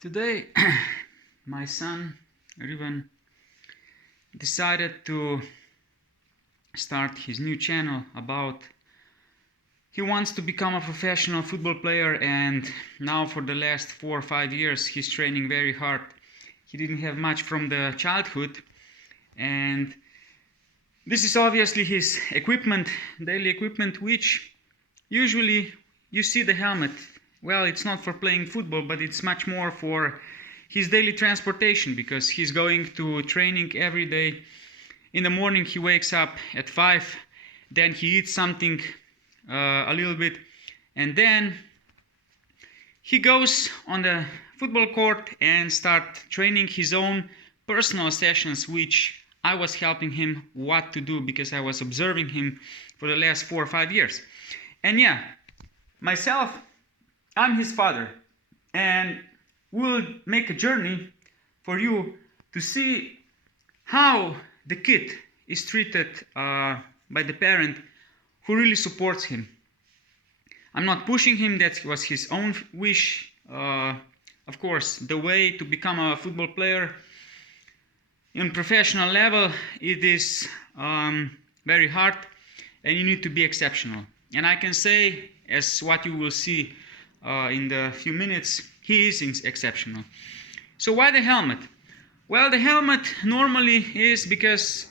Today, my son Riven decided to start his new channel about he wants to become a professional football player, and now for the last 4 or 5 years he's training very hard. He didn't have much from the childhood, and this is obviously his equipment, daily equipment, which usually you see the helmet. Well, it's not for playing football, but it's much more for his daily transportation, because he's going to training every day. In the morning he wakes up at 5, then he eats something a little bit, and then he goes on the football court and start training his own personal sessions, which I was helping him what to do because I was observing him for the last 4 or 5 years. And yeah, myself, I'm his father, and we'll make a journey for you to see how the kid is treated by the parent who really supports him. I'm not pushing him, that was his own wish. Of course, the way to become a football player on professional level, it is very hard, and you need to be exceptional. And I can say, as what you will see in the few minutes, he is exceptional. So why the helmet? Well, the helmet normally is because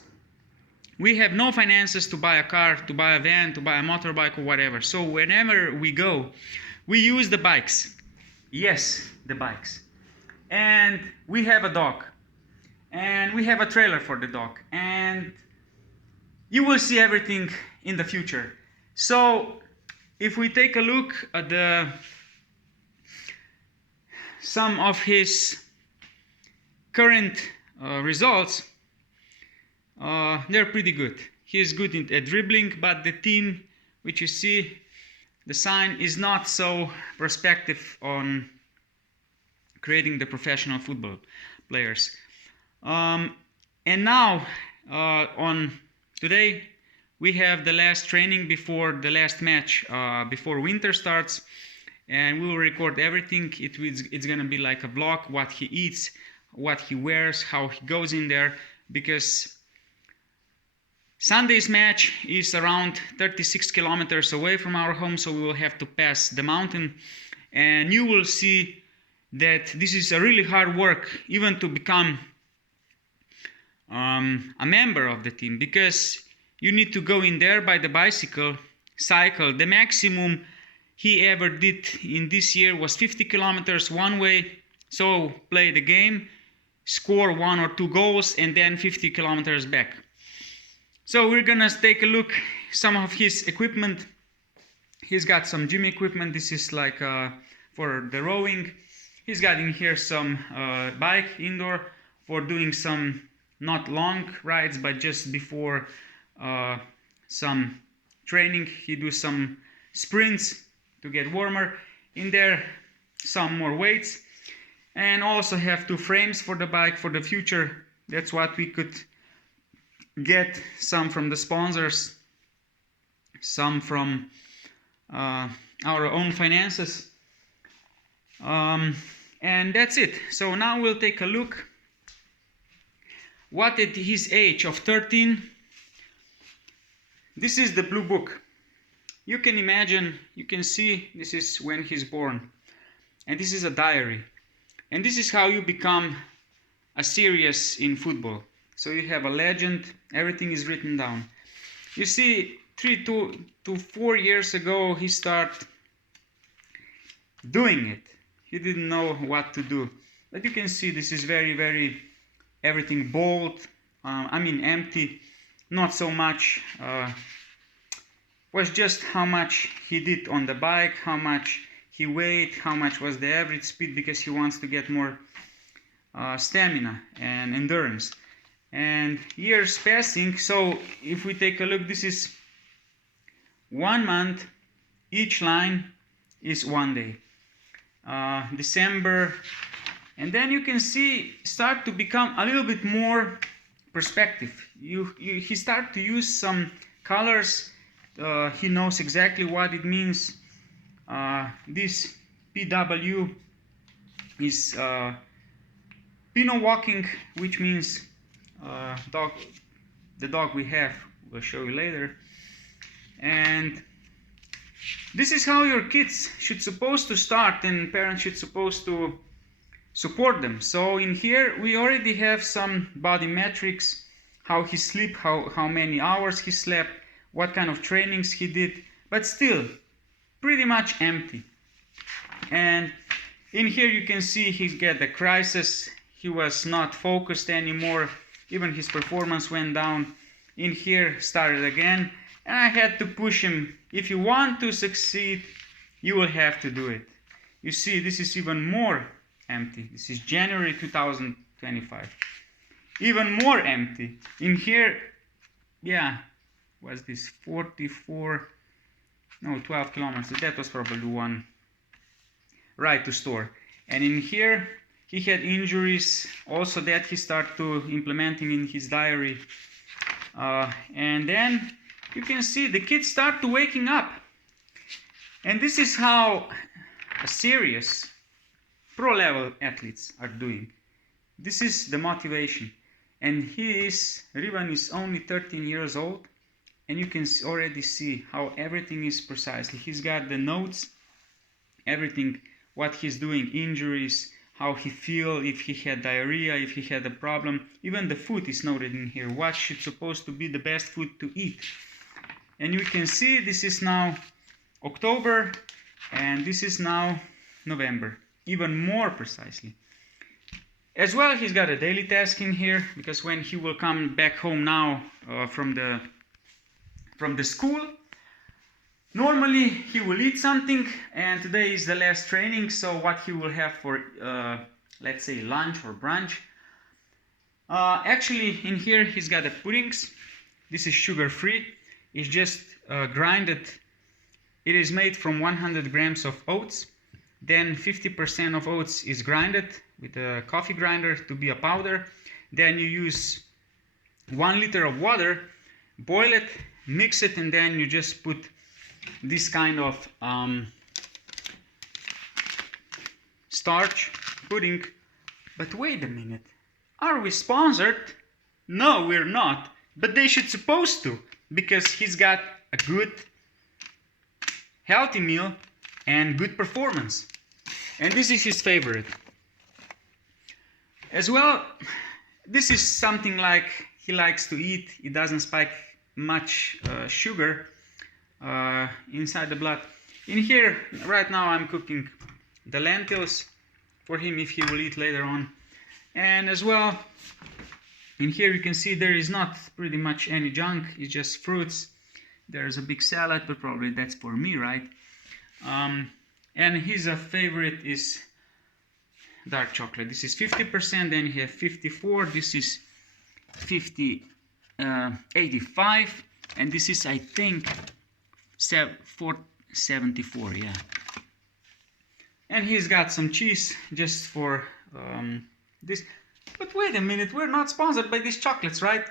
we have no finances to buy a car, to buy a van, to buy a motorbike or whatever. So whenever we go, we use the bikes. Yes, the bikes. And we have a dog. And we have a trailer for the dog. And you will see everything in the future. So if we take a look at some of his current results, they're pretty good. He is good at dribbling, but the team, which you see, the sign is not so prospective on creating the professional football players. And now, on today, we have the last training before the last match, before winter starts, and we will record everything. It's gonna be like a vlog, what he eats, what he wears, how he goes in there, because Sunday's match is around 36 kilometers away from our home, so we will have to pass the mountain, and you will see that this is a really hard work, even to become a member of the team, because you need to go in there by the cycle. The maximum he ever did in this year was 50 kilometers one way, so play the game, score 1 or 2 goals, and then 50 kilometers back. So we're gonna take a look some of his equipment. He's got some gym equipment. This is like for the rowing. He's got in here some bike indoor for doing some not long rides, but just before some training. He do some sprints to get warmer. In there, some more weights, and also have 2 frames for the bike for the future. That's what we could get, some from the sponsors, some from our own finances, and that's it. So now we'll take a look what at his age of 13. This is the blue book. You can imagine, you can see, this is when he's born, and this is a diary, and this is how you become a serious in football. So you have a legend, everything is written down. You see, 3 to 4 years ago he started doing it. He didn't know what to do, but you can see this is very everything bold, empty, not so much. Was just how much he did on the bike, how much he weighed, how much was the average speed, because he wants to get more stamina and endurance. And years passing, so if we take a look, this is 1 month, each line is 1 day. December, and then you can see start to become a little bit more perspective. He start to use some colors. He knows exactly what it means. This PW is Pinot walking, which means the dog we have, we'll show you later. And this is how your kids should supposed to start, and parents should supposed to support them. So in here we already have some body metrics, how he sleep, how many hours he slept, what kind of trainings he did, but still pretty much empty. And in here you can see he get the crisis. He was not focused anymore. Even his performance went down. In here started again, and I had to push him. If you want to succeed, you will have to do it. You see, this is even more empty. This is January 2025. Even more empty. In here, yeah, was this 44, no, 12 kilometers. That was probably one ride to store. And in here, he had injuries, also that he started to implementing in his diary. And then you can see the kids start to waking up. And this is how serious pro-level athletes are doing. This is the motivation. And Rivan is only 13 years old, and you can already see how everything is precisely. He's got the notes, everything, what he's doing, injuries, how he feel, if he had diarrhea, if he had a problem. Even the food is noted in here, what should supposed to be the best food to eat. And you can see this is now October, and this is now November, even more precisely. As well, he's got a daily task in here, because when he will come back home now from the school, normally he will eat something, and today is the last training, so what he will have for, let's say, lunch or brunch. Actually, in here he's got the puddings. This is sugar-free. It's just grinded. It is made from 100 grams of oats. Then 50% of oats is grinded with a coffee grinder to be a powder. Then you use 1 liter of water, boil it, mix it, and then you just put this kind of starch pudding. But wait a minute, are we sponsored? No, we're not, but they should supposed to, because he's got a good healthy meal and good performance, and this is his favorite. As well, this is something like he likes to eat. He doesn't spike much sugar inside the blood. In here, right now I'm cooking the lentils for him if he will eat later on. And as well, in here you can see there is not pretty much any junk, it's just fruits. There's a big salad, but probably that's for me, right? And his favorite is dark chocolate. This is 50%, then you have 54, this is 85, and this is, I think, 474, yeah. And he's got some cheese just for this. But wait a minute, we're not sponsored by these chocolates, right?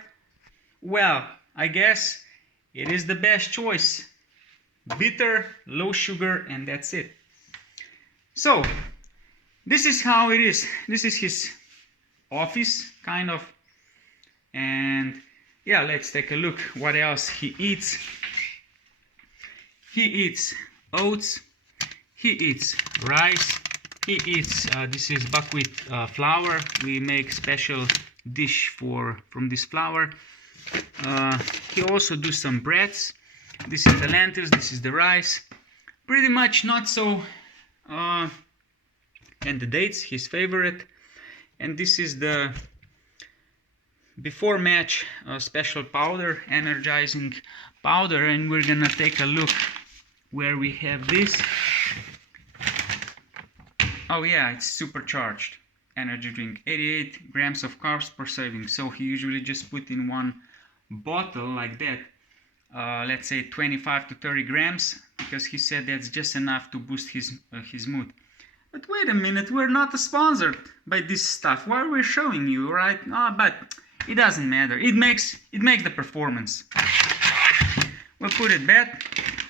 Well, I guess it is the best choice. Bitter, low sugar, and that's it. So, this is how it is. This is his office, kind of. And yeah, let's take a look what else he eats. He eats oats, he eats rice, he eats, this is buckwheat flour. We make special dish from this flour. He also do some breads. This is the lentils, this is the rice. Pretty much not so. And the dates, his favorite. And this is the before match special powder, energizing powder. And we're gonna take a look where we have this. Oh yeah, it's supercharged energy drink, 88 grams of carbs per serving. So he usually just put in one bottle like that, let's say 25 to 30 grams, because he said that's just enough to boost his mood. But wait a minute, we're not sponsored by this stuff. Why are we showing you, right? But it doesn't matter. It makes the performance. We'll put it back.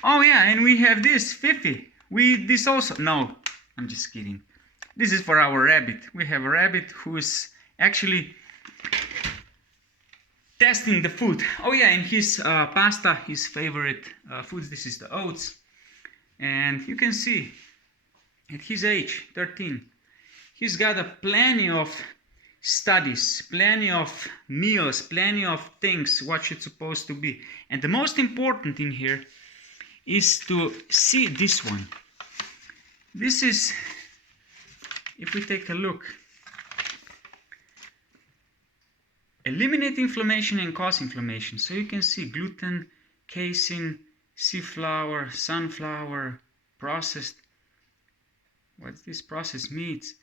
Oh yeah, and we have this 50. This also, no, I'm just kidding. This is for our rabbit. We have a rabbit who is actually testing the food. Oh yeah, and his pasta, his favorite foods, this is the oats. And you can see at his age, 13, he's got plenty of studies, plenty of meals, plenty of things what it's supposed to be. And the most important in here is to see this one. This is, if we take a look, eliminate inflammation and cause inflammation. So you can see gluten, casein, sea flour, sunflower, processed, what's this, processed meats,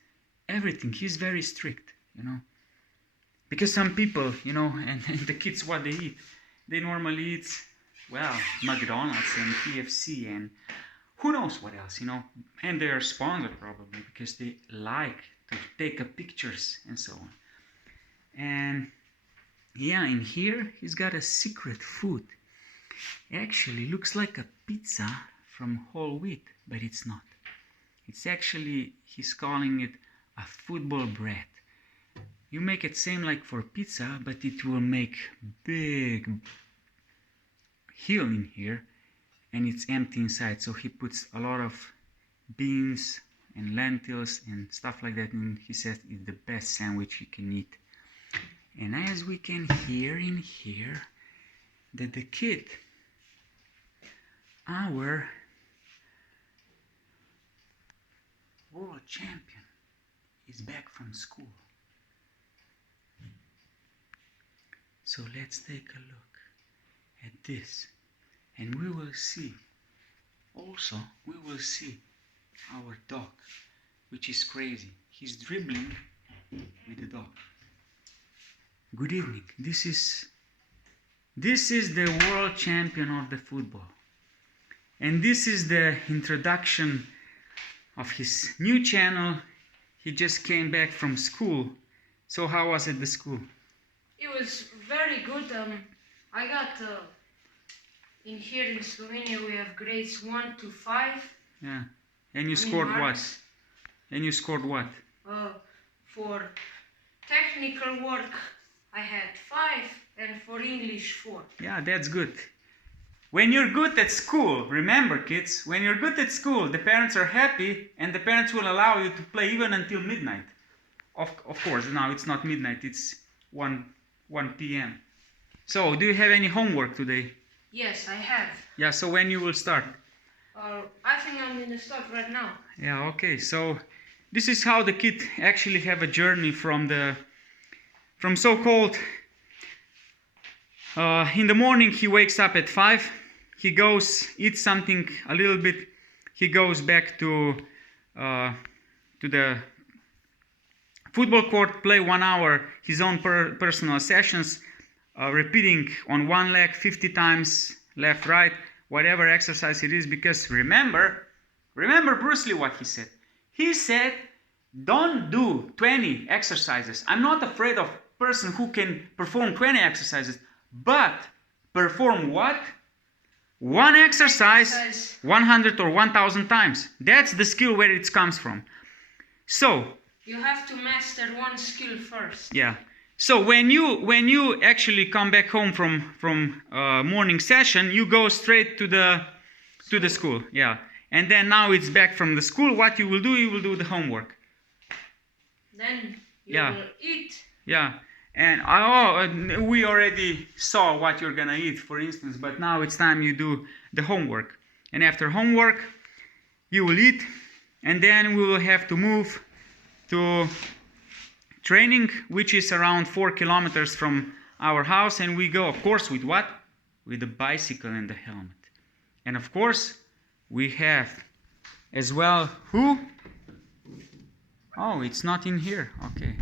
everything. He's very strict, you know, because some people, you know, and the kids, what they eat, they normally eat, well, McDonald's and KFC and who knows what else, you know, and they are sponsored probably because they like to take pictures and so on. And yeah, in here he's got a secret food. Actually looks like a pizza from whole wheat, but it's not. It's actually, he's calling it a football bread. You make it same like for pizza, but it will make big hill in here, and it's empty inside. So he puts a lot of beans and lentils and stuff like that, and he says it's the best sandwich you can eat. And as we can hear in here, that the kid, our world champion, is back from school. So let's take a look at this, and we will see, also we will see our dog, which is crazy. He's dribbling with the dog. Good evening. This is the world champion of the football. And this is the introduction of his new channel. He just came back from school. So how was it, the school? It was very good. I got in here in Slovenia we have grades 1 to 5. Yeah. And you scored what? And you scored what? For technical work I had 5, and for English 4. Yeah, that's good. When you're good at school, remember kids, when you're good at school, the parents are happy and the parents will allow you to play even until midnight. Of course, now it's not midnight, it's 1 p.m. So, do you have any homework today? Yes, I have. Yeah, so when you will start? I think I'm going to start right now. Yeah, okay. So, this is how the kid actually have a journey from so-called in the morning. He wakes up at 5, he goes, eats something a little bit, he goes back to the football court, play 1 hour his own personal sessions, repeating on one leg 50 times, left, right, whatever exercise it is. Because remember Bruce Lee, what he said. He said, don't do 20 exercises. I'm not afraid of person who can perform 20 exercises, but perform what? One exercise 100 or 1000 times. That's the skill where it comes from. So you have to master one skill first. Yeah. So when you actually come back home from morning session, you go straight to the school. Yeah. And then now it's back from the school. What you will do the homework. Then you will eat. Yeah. And we already saw what you're gonna eat, for instance, but now it's time you do the homework. And after homework, you will eat, and then we will have to move to training, which is around 4 kilometers from our house, and we go, of course, with what? With the bicycle and the helmet. And of course, we have as well who? Oh, it's not in here. Okay.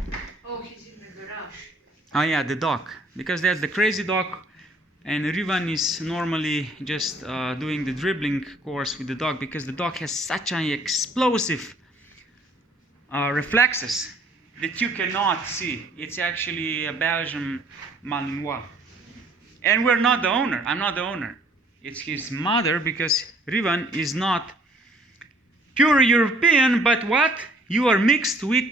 Oh, he's in the garage. Oh yeah, the dog, because that's the crazy dog, and Rivan is normally just doing the dribbling course with the dog, because the dog has such an explosive reflexes that you cannot see. It's actually a Belgian Malinois, and we're not the owner. I'm not the owner. It's his mother, because Rivan is not pure European, but what? you are mixed with.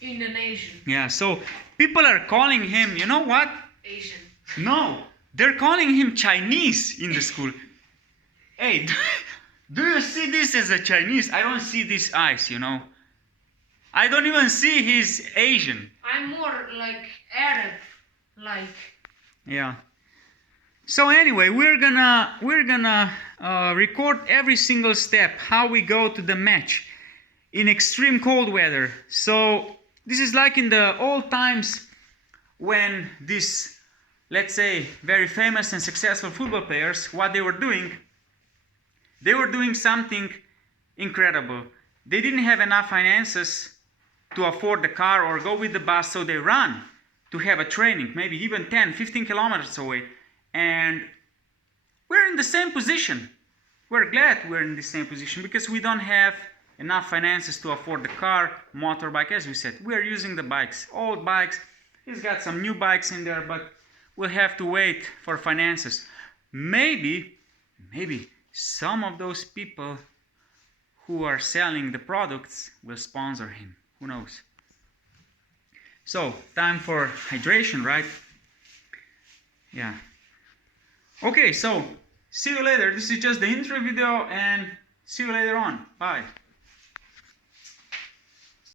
Indonesian. Yeah, so people are calling him, you know what? Asian. No, they're calling him Chinese in the school. Hey, do you see this as a Chinese? I don't see these eyes, you know. I don't even see he's Asian. I'm more like Arab, like. Yeah. So anyway, we're gonna record every single step how we go to the match in extreme cold weather. So this is like in the old times when these, let's say, very famous and successful football players, what they were doing something incredible. They didn't have enough finances to afford the car or go with the bus, so they run to have a training, maybe even 10, 15 kilometers away. And we're in the same position. We're glad we're in the same position because we don't have enough finances to afford the car, motorbike, as we said. We're using the bikes, old bikes. He's got some new bikes in there, but we'll have to wait for finances. Maybe some of those people who are selling the products will sponsor him. Who knows? So, time for hydration, right? Yeah. Okay, so see you later. This is just the intro video and see you later on. Bye.